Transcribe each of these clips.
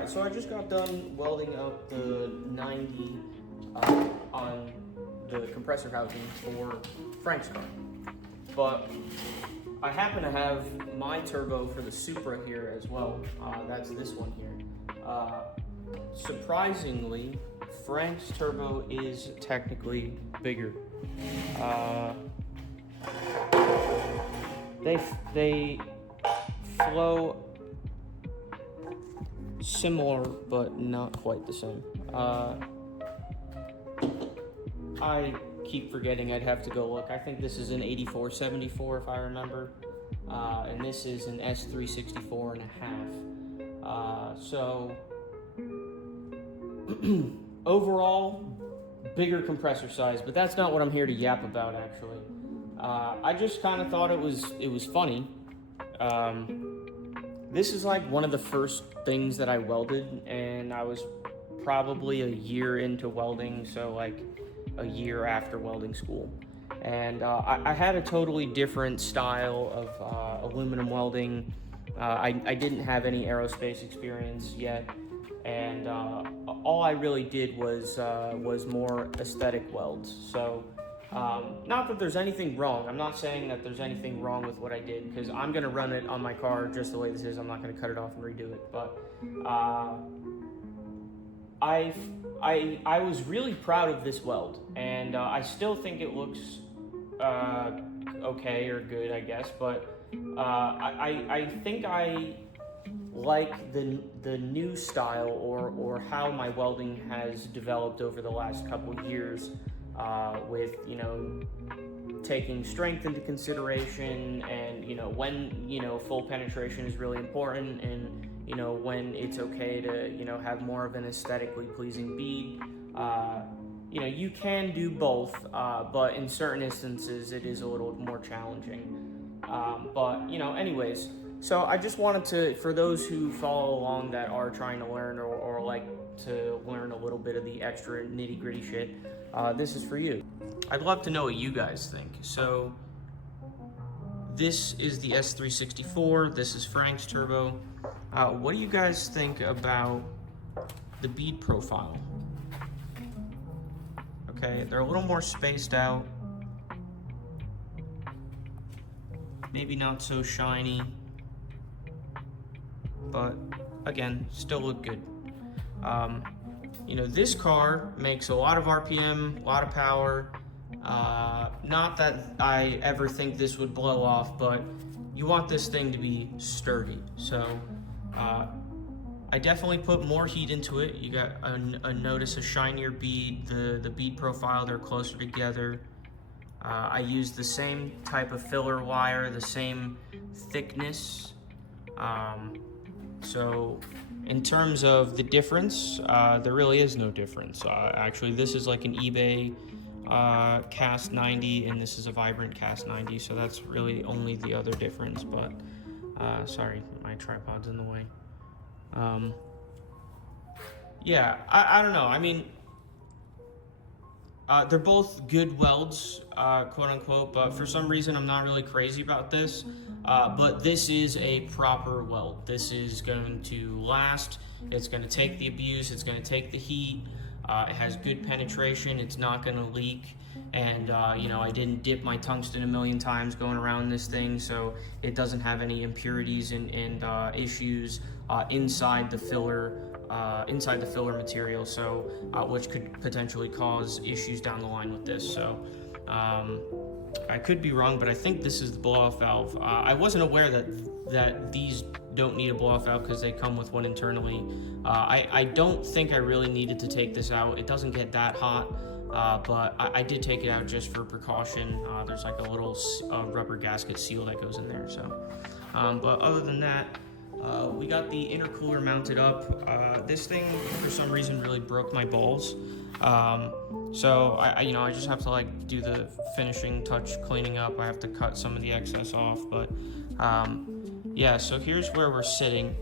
Alright, so I just got done welding up the 90 on the compressor housing for Frank's car. But I happen to have my turbo for the Supra here as well. That's this one here. Surprisingly, Frank's turbo is technically bigger. They flow similar, but not quite the same. I keep forgetting, I'd have to go look. I think this is an 8474 if I remember, and this is an S364 and a half. So overall, bigger compressor size, but that's not what I'm here to yap about actually. I just kind of thought it was funny. This is like one of the first things that I welded, and I was probably a year into welding, so like a year after welding school. And I had a totally different style of aluminum welding. I didn't have any aerospace experience yet, and all I really did was more aesthetic welds. So not that there's anything wrong. I'm not saying that there's anything wrong with what I did, because I'm gonna run it on my car just the way this is. I'm not gonna cut it off and redo it. But I was really proud of this weld, and I still think it looks okay or good, I guess. But I think I like the new style or how my welding has developed over the last couple years. With, you know, taking strength into consideration, and, you know, when, you know, full penetration is really important, and, you know, when it's okay to, you know, have more of an aesthetically pleasing bead. You know, you can do both, but in certain instances it is a little more challenging. But, you know, anyways, so I just wanted to, for those who follow along that are trying to learn or like to learn a little bit of the extra nitty-gritty shit, this is for you. I'd love to know what you guys think. So this is the S364, this is Frank's turbo. What do you guys think about the bead profile? Okay, they're a little more spaced out. Maybe not so shiny, but again, still look good. You know, this car makes a lot of RPM, a lot of power. Not that I ever think this would blow off, but you want this thing to be sturdy. So I definitely put more heat into it. You got notice a shinier bead, the bead profile, they're closer together. I used the same type of filler wire, the same thickness. So in terms of the difference, there really is no difference. Actually, this is like an eBay cast 90, and this is a Vibrant cast 90, so that's really only the other difference. But sorry, my tripod's in the way. Yeah, I don't know. I mean, they're both good welds, quote unquote, but for some reason I'm not really crazy about this. But this is a proper weld. This is going to last. It's going to take the abuse. It's going to take the heat. It has good penetration. It's not going to leak. And, you know, I didn't dip my tungsten a million times going around this thing, so it doesn't have any impurities and issues inside the filler material, so which could potentially cause issues down the line with this. So I could be wrong, but I think this is the blow-off valve. I wasn't aware that these don't need a blow-off valve because they come with one internally. I don't think I really needed to take this out. It doesn't get that hot, but I did take it out just for precaution. There's like a little rubber gasket seal that goes in there. So, but other than that, we got the intercooler mounted up. This thing, for some reason, really broke my balls. So I just have to like do the finishing touch cleaning up. I have to cut some of the excess off, but yeah, so here's where we're sitting.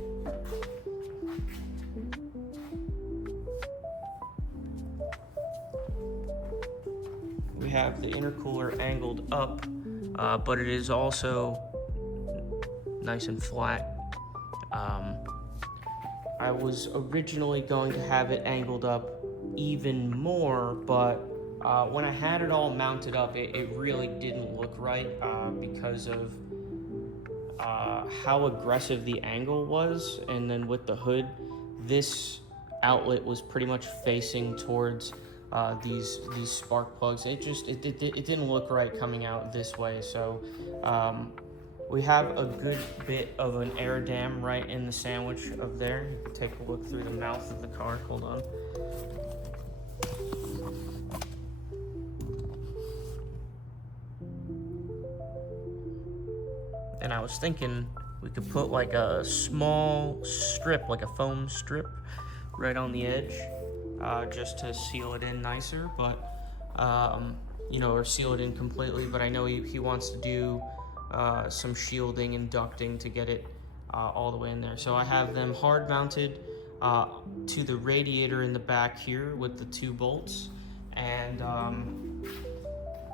We have the intercooler angled up, but it is also nice and flat. I was originally going to have it angled up even more, but when I had it all mounted up, it really didn't look right because of how aggressive the angle was. And then with the hood, this outlet was pretty much facing towards these spark plugs. It didn't look right coming out this way. So we have a good bit of an air dam right in the sandwich of there. You can take a look through the mouth of the car. Hold on. And I was thinking we could put like a small strip, like a foam strip, right on the edge, just to seal it in nicer, but, you know, or seal it in completely. But I know he wants to do some shielding and ducting to get it all the way in there. So I have them hard mounted to the radiator in the back here with the 2 bolts. And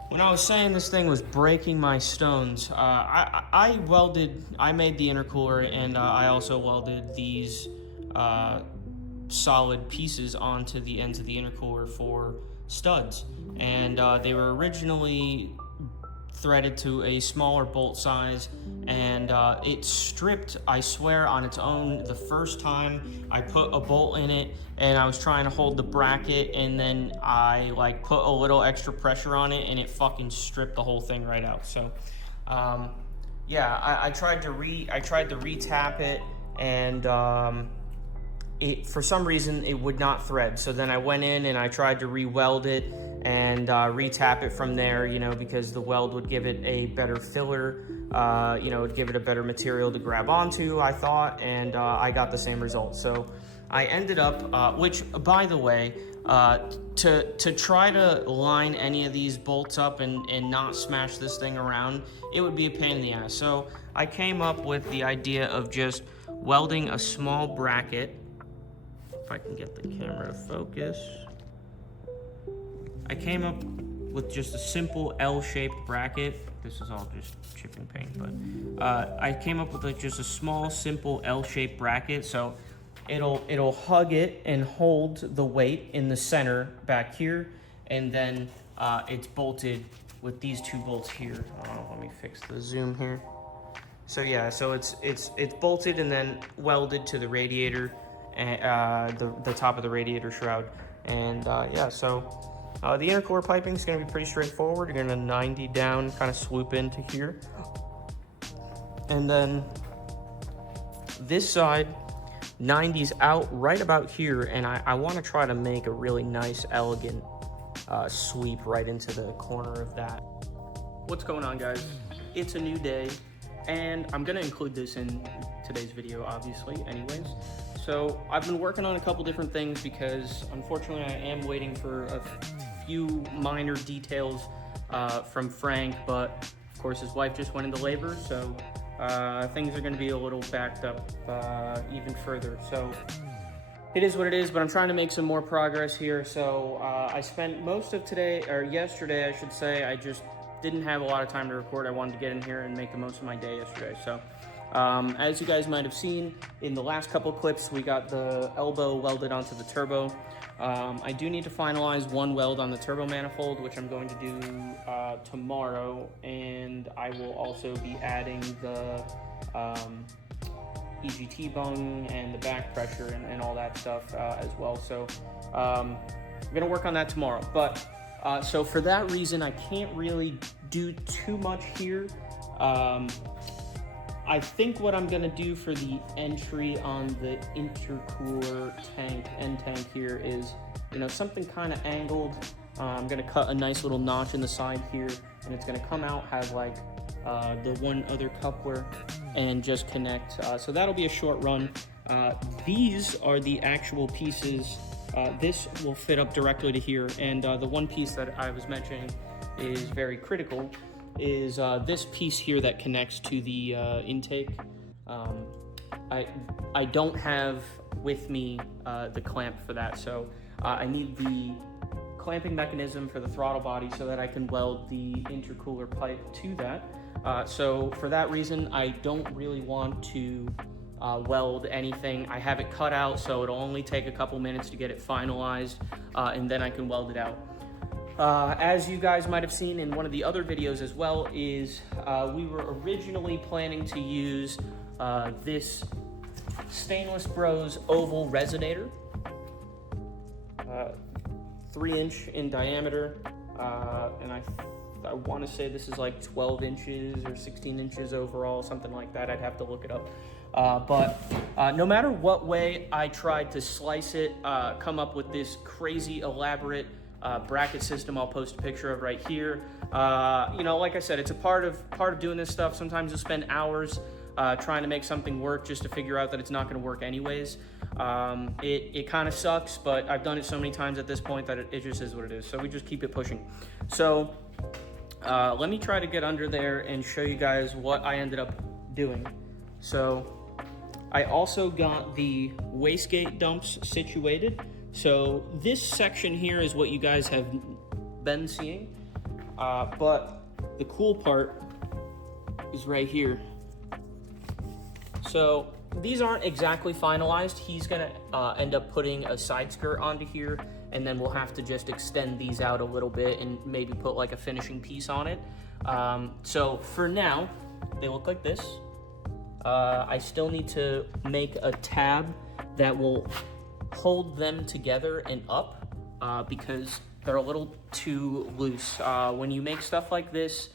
when I was saying this thing was breaking my stones, I made the intercooler, and I also welded these solid pieces onto the ends of the intercooler for studs. And they were originally threaded to a smaller bolt size, and it stripped, I swear, on its own the first time I put a bolt in it, and I was trying to hold the bracket, and then I like put a little extra pressure on it, and it fucking stripped the whole thing right out. So yeah, I tried to re-tap it, and it, for some reason, it would not thread. So then I went in and I tried to re-weld it and re-tap it from there, you know, because the weld would give it a better filler, you know, it'd give it a better material to grab onto, I thought, and I got the same result. So I ended up, which, by the way, to try to line any of these bolts up and not smash this thing around, it would be a pain in the ass. So I came up with the idea of just welding a small bracket. If I can get the camera to focus. I came up with just a simple L-shaped bracket. This is all just chipping paint, but I came up with just a small, simple L-shaped bracket. So it'll hug it and hold the weight in the center back here, and then it's bolted with these 2 bolts here. Let me fix the zoom here. So yeah, so it's bolted and then welded to the radiator, and the top of the radiator shroud. And yeah, so the intercooler piping is going to be pretty straightforward. You're going to 90 down, kind of swoop into here, and then this side 90's out right about here, and I want to try to make a really nice, elegant sweep right into the corner of that. What's going on, guys? It's a new day, and I'm going to include this in today's video, obviously, anyways. So I've been working on a couple different things because, unfortunately, I am waiting for a few minor details from Frank, but of course his wife just went into labor, so things are going to be a little backed up even further. So it is what it is, but I'm trying to make some more progress here. So I spent most of today, or yesterday I should say, I just didn't have a lot of time to record. I wanted to get in here and make the most of my day yesterday. So as you guys might have seen in the last couple clips, we got the elbow welded onto the turbo. I do need to finalize one weld on the turbo manifold, which I'm going to do tomorrow, and I will also be adding the EGT bung and the back pressure and all that stuff as well. So I'm gonna work on that tomorrow. But so for that reason, I can't really do too much here. I think what I'm gonna do for the entry on the intercooler tank, end tank here, is, you know, something kind of angled. I'm gonna cut a nice little notch in the side here, and it's gonna come out, have like the one other coupler, and just connect. So that'll be a short run. These are the actual pieces. This will fit up directly to here, and the one piece that I was mentioning is very critical, is this piece here that connects to the intake. I don't have with me the clamp for that, so I need the clamping mechanism for the throttle body so that I can weld the intercooler pipe to that. So for that reason, I don't really want to weld anything. I have it cut out, so it'll only take a couple minutes to get it finalized, and then I can weld it out. As you guys might have seen in one of the other videos as well, is we were originally planning to use this Stainless Bros oval resonator, 3-inch in diameter, and I want to say this is like 12 inches or 16 inches overall, something like that. I'd have to look it up. But no matter what way I tried to slice it, come up with this crazy elaborate bracket system I'll post a picture of right here. You know, like I said, it's a part of doing this stuff. Sometimes you'll spend hours trying to make something work just to figure out that it's not going to work anyways. It kind of sucks, but I've done it so many times at this point that it just is what it is. So we just keep it pushing. So let me try to get under there and show you guys what I ended up doing. So I also got the wastegate dumps situated. So this section here is what you guys have been seeing, but the cool part is right here. So these aren't exactly finalized. He's gonna end up putting a side skirt onto here, and then we'll have to just extend these out a little bit and maybe put like a finishing piece on it. So for now, they look like this. I still need to make a tab that will hold them together and up because they're a little too loose. When you make stuff like this,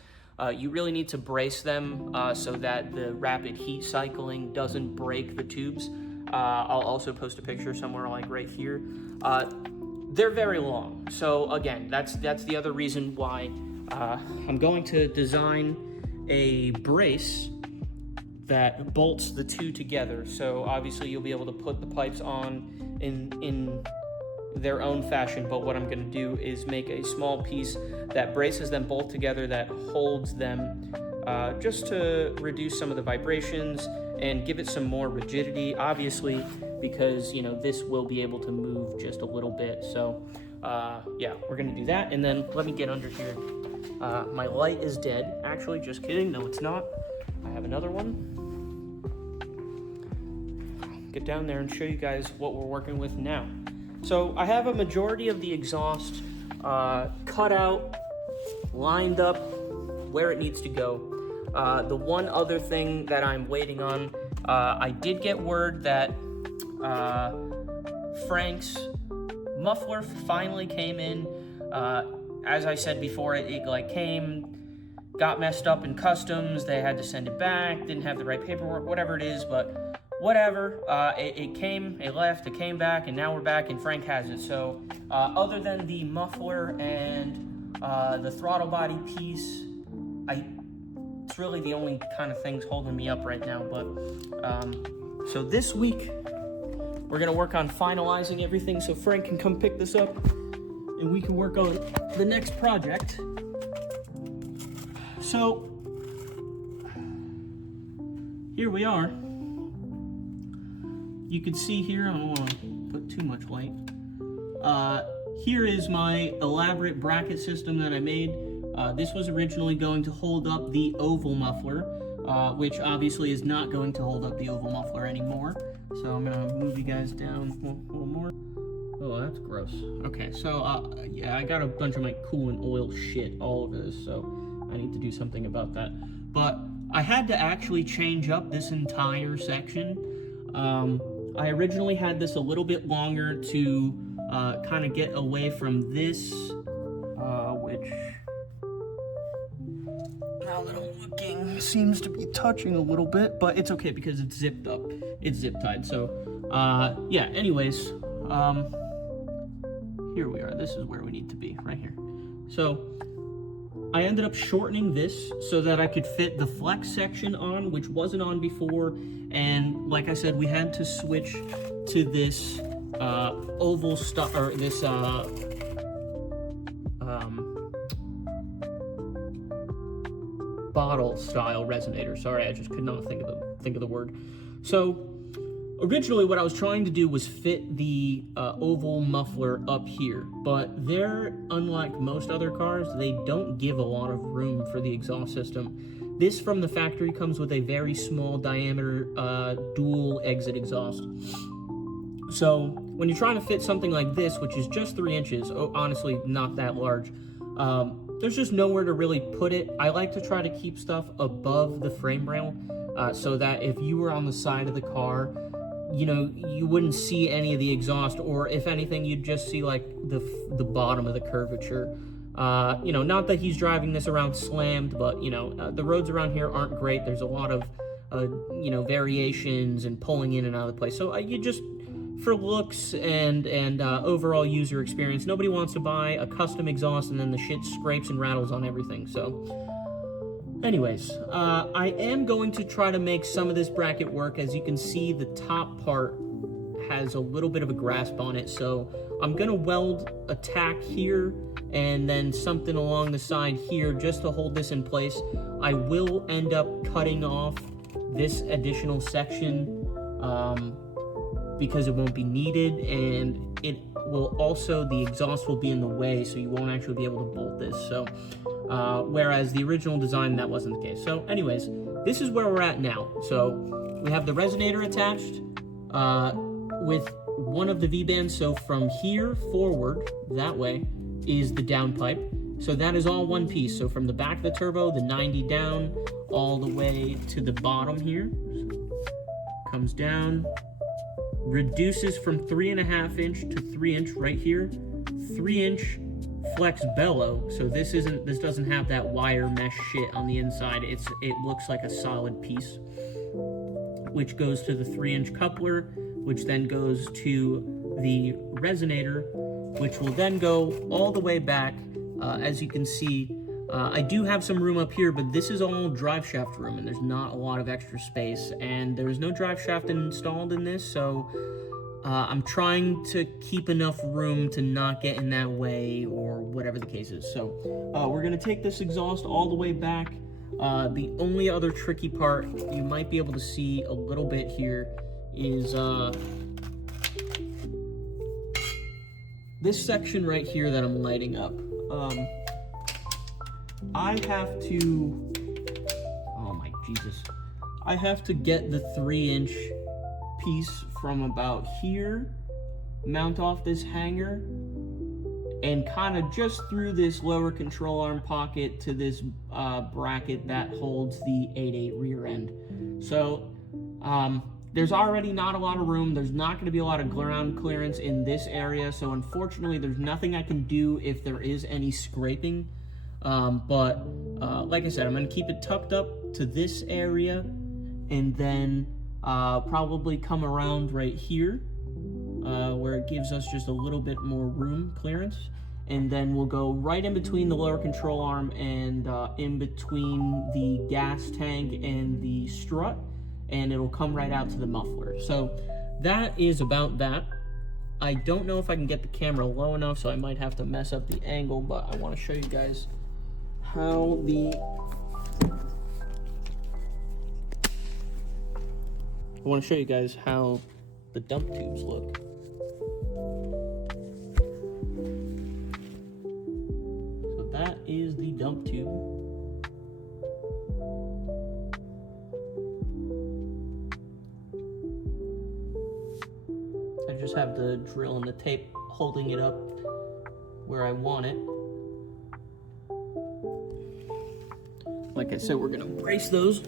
you really need to brace them so that the rapid heat cycling doesn't break the tubes. I'll also post a picture somewhere like right here. They're very long. So again, that's the other reason why I'm going to design a brace that bolts the two together. So obviously you'll be able to put the pipes on in their own fashion, but what I'm gonna do is make a small piece that braces them both together, that holds them just to reduce some of the vibrations and give it some more rigidity, obviously, because you know this will be able to move just a little bit. So yeah, we're gonna do that, and then let me get under here. My light is dead. Actually, just kidding, no it's not. I have another one. Get down there and show you guys what we're working with now. So I have a majority of the exhaust cut out, lined up where it needs to go. The one other thing that I'm waiting on, I did get word that Frank's muffler finally came in. As I said before, it like came, got messed up in customs, they had to send it back, didn't have the right paperwork, whatever it is, but whatever, it came, it left, it came back, and now we're back and Frank has it. So other than the muffler and the throttle body piece, it's really the only kind of things holding me up right now. But so this week, we're gonna work on finalizing everything so Frank can come pick this up and we can work on the next project. So here we are. You can see here, I don't want to put too much light. Here is my elaborate bracket system that I made. This was originally going to hold up the oval muffler, which obviously is not going to hold up the oval muffler anymore. So I'm gonna move you guys down a little more. Oh, that's gross. Okay, so yeah, I got a bunch of my coolant oil shit all over this, so I need to do something about that. But I had to actually change up this entire section. I originally had this a little bit longer to kind of get away from this, which now that I'm looking seems to be touching a little bit, but it's okay because it's zipped up. It's zip tied. So yeah, anyways, here we are. This is where we need to be, right here. So I ended up shortening this so that I could fit the flex section on, which wasn't on before. And like I said, we had to switch to this oval stuff, or this bottle style resonator. Sorry, I just could not think of the word. So originally what I was trying to do was fit the oval muffler up here, but they're, unlike most other cars, they don't give a lot of room for the exhaust system This from the factory comes with a very small diameter dual exit exhaust. So when you're trying to fit something like this, which is just 3 inches, honestly not that large, there's just nowhere to really put it. I like to try to keep stuff above the frame rail so that if you were on the side of the car, you know, you wouldn't see any of the exhaust, or if anything, you'd just see like the bottom of the curvature. You know, not that he's driving this around slammed, but you know, the roads around here aren't great. There's a lot of, you know, variations and pulling in and out of the place. So you just, for looks and overall user experience, nobody wants to buy a custom exhaust and then the shit scrapes and rattles on everything. So anyways, I am going to try to make some of this bracket work. As you can see, the top part has a little bit of a grasp on it, so I'm gonna weld a tack here and then something along the side here just to hold this in place. I will end up cutting off this additional section because it won't be needed, and it will also, the exhaust will be in the way, so you won't actually be able to bolt this. So whereas the original design, that wasn't the case. So anyways, this is where we're at now. So we have the resonator attached with one of the V-bands. So from here forward, that way, is the downpipe. So that is all one piece. So from the back of the turbo, the 90 down, all the way to the bottom here. Comes down, reduces from 3.5 inch to 3 inch right here. 3 inch flex bellow, so this doesn't have that wire mesh shit on the inside. It looks like a solid piece, which goes to the 3 inch coupler, which then goes to the resonator, which will then go all the way back. As you can see, I do have some room up here, but this is all drive shaft room, and there's not a lot of extra space, and there's no drive shaft installed in this, so I'm trying to keep enough room to not get in that way, or whatever the case is. So we're gonna take this exhaust all the way back. The only other tricky part you might be able to see a little bit here is this section right here that I'm lighting up. I have to, oh my Jesus, I have to get the 3 inch piece from about here, mount off this hanger, and kind of just through this lower control arm pocket to this bracket that holds the 8.8 rear end. So there's already not a lot of room. There's not going to be a lot of ground clearance in this area, so unfortunately there's nothing I can do if there is any scraping. But like I said, I'm going to keep it tucked up to this area, and then probably come around right here where it gives us just a little bit more room clearance, and then we'll go right in between the lower control arm and in between the gas tank and the strut, and it'll come right out to the muffler. So that is about that. I don't know if I can get the camera low enough, so I might have to mess up the angle, but I want to show you guys how the dump tubes look. So that is the dump tube. I just have the drill and the tape holding it up where I want it. Like I said, we're gonna brace those.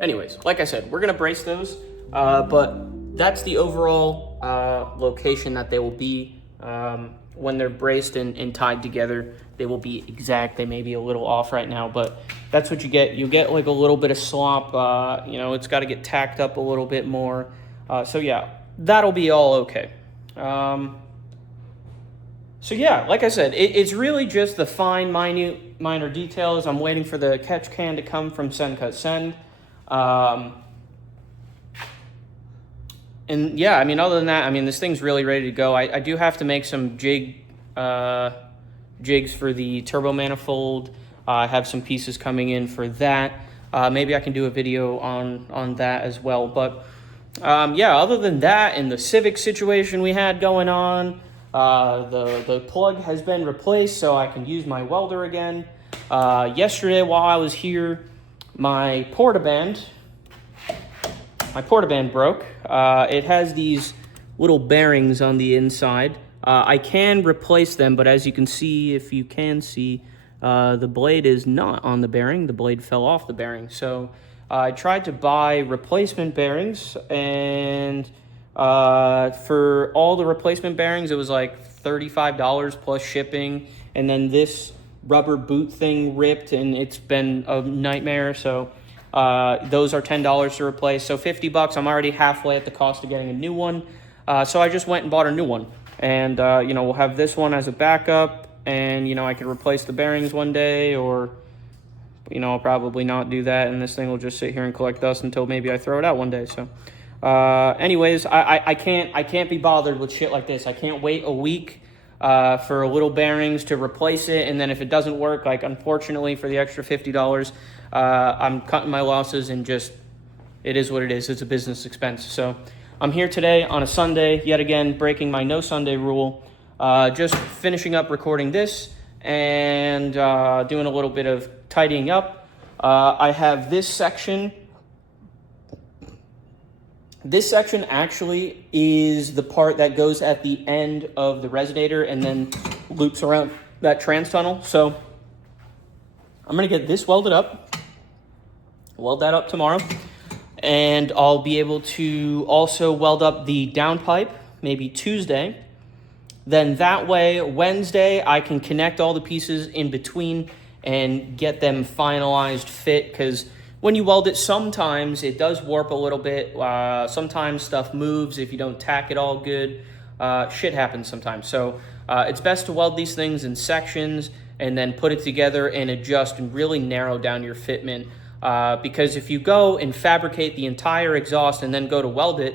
Anyways, like I said, we're gonna brace those, but that's the overall location that they will be. When they're braced and tied together, they will be exact. They may be a little off right now, but that's what you get. You get like a little bit of slop. You know, it's got to get tacked up a little bit more. So yeah, that'll be all okay. So yeah, like I said, it's really just the fine, minor details. I'm waiting for the catch can to come from Send Cut Send. And yeah, I mean, other than that, I mean, this thing's really ready to go. I do have to make some jigs for the turbo manifold. I have some pieces coming in for that. Maybe I can do a video on that as well. But yeah, other than that, and the Civic situation we had going on, the plug has been replaced, so I can use my welder again. Yesterday while I was here, my portaband broke. It has these little bearings on the inside. I can replace them, but as you can see, if you can see, the blade is not on the bearing. The blade fell off the bearing. So I tried to buy replacement bearings, and for all the replacement bearings, it was like $35 plus shipping. And then this rubber boot thing ripped, and it's been a nightmare. So those are $10 to replace. So $50, I'm already halfway at the cost of getting a new one. So I just went and bought a new one. And, we'll have this one as a backup, and, I can replace the bearings one day, or, I'll probably not do that, and this thing will just sit here and collect dust until maybe I throw it out one day. So, anyways, I can't be bothered with shit like this. I can't wait a week for little bearings to replace it, and then if it doesn't work, like, unfortunately, for the extra $50, I'm cutting my losses, and just, it is what it is. It's a business expense. So I'm here today on a Sunday, yet again, breaking my no Sunday rule, just finishing up recording this, and doing a little bit of tidying up. I have this section. This section actually is the part that goes at the end of the resonator and then loops around that trans tunnel. So I'm going to get this welded up, weld that up tomorrow, and I'll be able to also weld up the downpipe maybe Tuesday. Then that way, Wednesday, I can connect all the pieces in between and get them finalized fit, because when you weld it, sometimes it does warp a little bit. Sometimes stuff moves if you don't tack it all good. Shit happens sometimes. So it's best to weld these things in sections and then put it together and adjust and really narrow down your fitment. Because if you go and fabricate the entire exhaust and then go to weld it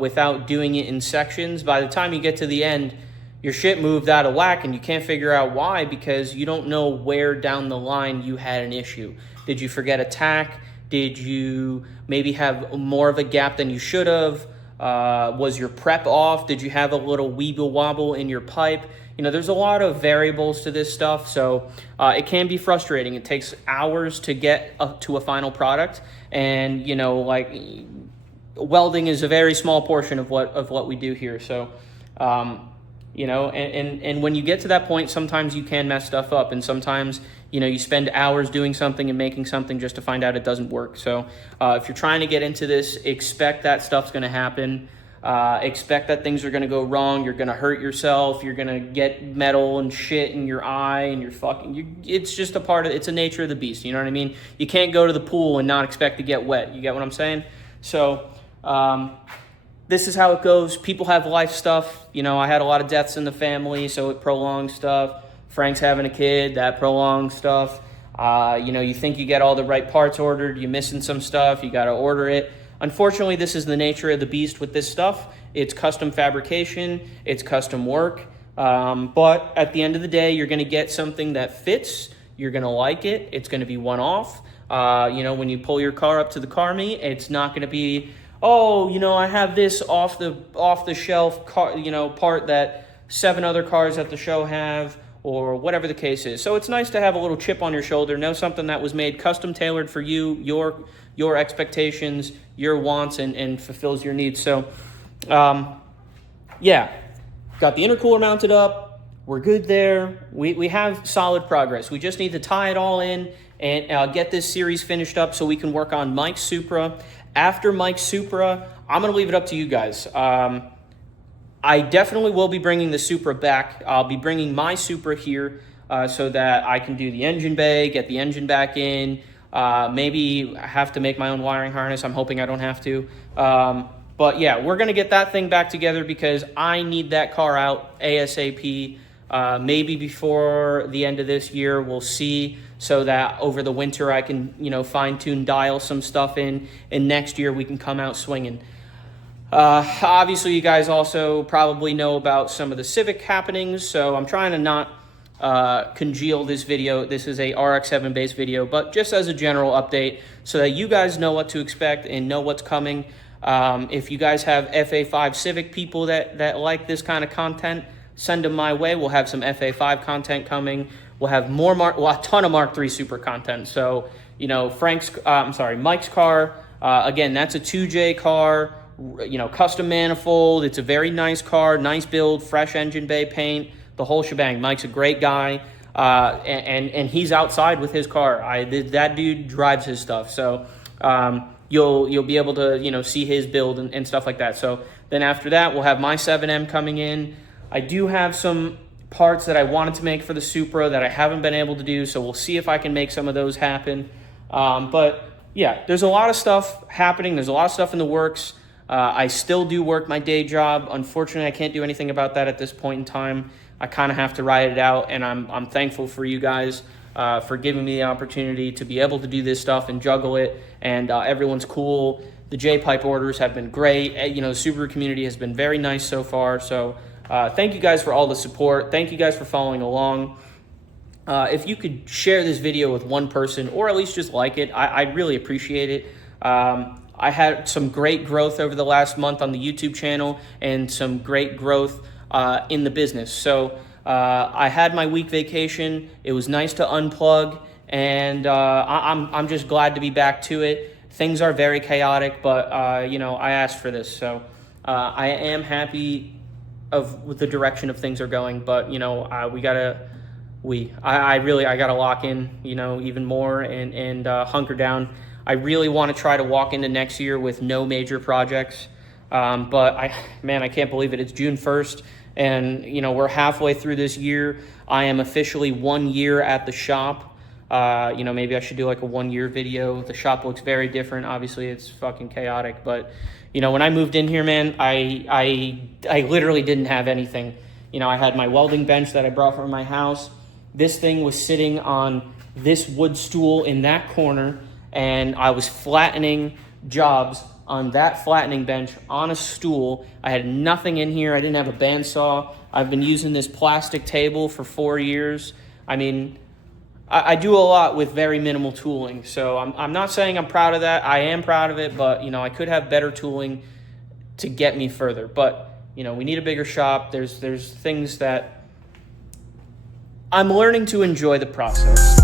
without doing it in sections, by the time you get to the end, your shit moved out of whack, and you can't figure out why, because you don't know where down the line you had an issue. Did you forget a tack? Did you maybe have more of a gap than you should have? Was your prep off? Did you have a little weeble wobble in your pipe? There's a lot of variables to this stuff, so it can be frustrating. It takes hours to get to a final product, and welding is a very small portion of what we do here. So, and when you get to that point, sometimes you can mess stuff up, and sometimes you spend hours doing something and making something just to find out it doesn't work. So if you're trying to get into this, expect that stuff's going to happen. Expect that things are going to go wrong. You're going to hurt yourself. You're going to get metal and shit in your eye, and it's just it's a nature of the beast. You know what I mean? You can't go to the pool and not expect to get wet. You get what I'm saying? So this is how it goes. People have life stuff. I had a lot of deaths in the family, so it prolongs stuff. Frank's having a kid, that prolongs stuff. You think you get all the right parts ordered, you're missing some stuff, you got to order it. Unfortunately, this is the nature of the beast with this stuff. It's custom fabrication, it's custom work, but at the end of the day, you're going to get something that fits, you're going to like it, it's going to be one-off. When you pull your car up to the car meet, it's not going to be, I have this off the shelf car, part that 7 other cars at the show have, or whatever the case is. So it's nice to have a little chip on your shoulder, know something that was made custom tailored for you, your expectations, your wants, and fulfills your needs. So, got the intercooler mounted up. We're good there. We have solid progress. We just need to tie it all in and get this series finished up so we can work on Mike's Supra. After Mike's Supra, I'm going to leave it up to you guys. I definitely will be bringing the Supra back. I'll be bringing my Supra here so that I can do the engine bay, get the engine back in. Maybe I have to make my own wiring harness. I'm hoping I don't have to. But yeah, we're going to get that thing back together because I need that car out ASAP. Maybe before the end of this year, we'll see, so that over the winter I can, fine-tune, dial some stuff in, and next year we can come out swinging. Obviously, you guys also probably know about some of the Civic happenings, so I'm trying to not congeal this video. This is a RX7 based video, but just as a general update so that you guys know what to expect and know what's coming. If you guys have FA5 Civic people that like this kind of content, send them my way. We'll have some FA5 content coming. we'll have a ton of Mark III Super content. So, you know, Mike's car, again, that's a 2J car, you know, custom manifold. It's a very nice car, nice build, fresh engine bay paint, the whole shebang. Mike's a great guy, and he's outside with his car. That dude drives his stuff. So you'll be able to, you know, see his build and stuff like that. So then after that, we'll have my 7M coming in. I do have some parts that I wanted to make for the Supra that I haven't been able to do, so we'll see if I can make some of those happen. But yeah, there's a lot of stuff happening. There's a lot of stuff in the works. I still do work my day job. Unfortunately, I can't do anything about that at this point in time. I kind of have to ride it out, and I'm thankful for you guys for giving me the opportunity to be able to do this stuff and juggle it, and everyone's cool. The J-pipe orders have been great. You know, the Subaru community has been very nice so far, so thank you guys for all the support. Thank you guys for following along. If you could share this video with one person, or at least just like it, I'd really appreciate it. I had some great growth over the last month on the YouTube channel, and some great growth in the business. So I had my week vacation. It was nice to unplug, and I'm just glad to be back to it. Things are very chaotic, but you know, I asked for this, so I am happy with the direction of things are going. But you know, I gotta lock in, you know, even more and hunker down. I really want to try to walk into next year with no major projects. But I can't believe it. It's June 1st, and you know, we're halfway through this year. I am officially 1 year at the shop. You know, maybe I should do like a 1 year video. The shop looks very different. Obviously, it's fucking chaotic, but you know, when I moved in here, man, I literally didn't have anything. You know, I had my welding bench that I brought from my house. This thing was sitting on this wood stool in that corner, and I was flattening jobs on that flattening bench on a stool. I had nothing in here. I didn't have a bandsaw. I've been using this plastic table for 4 years. I mean, I do a lot with very minimal tooling, so I'm not saying I'm proud of that. I am proud of it, but you know, I could have better tooling to get me further. But you know, we need a bigger shop. There's things that I'm learning to enjoy the process.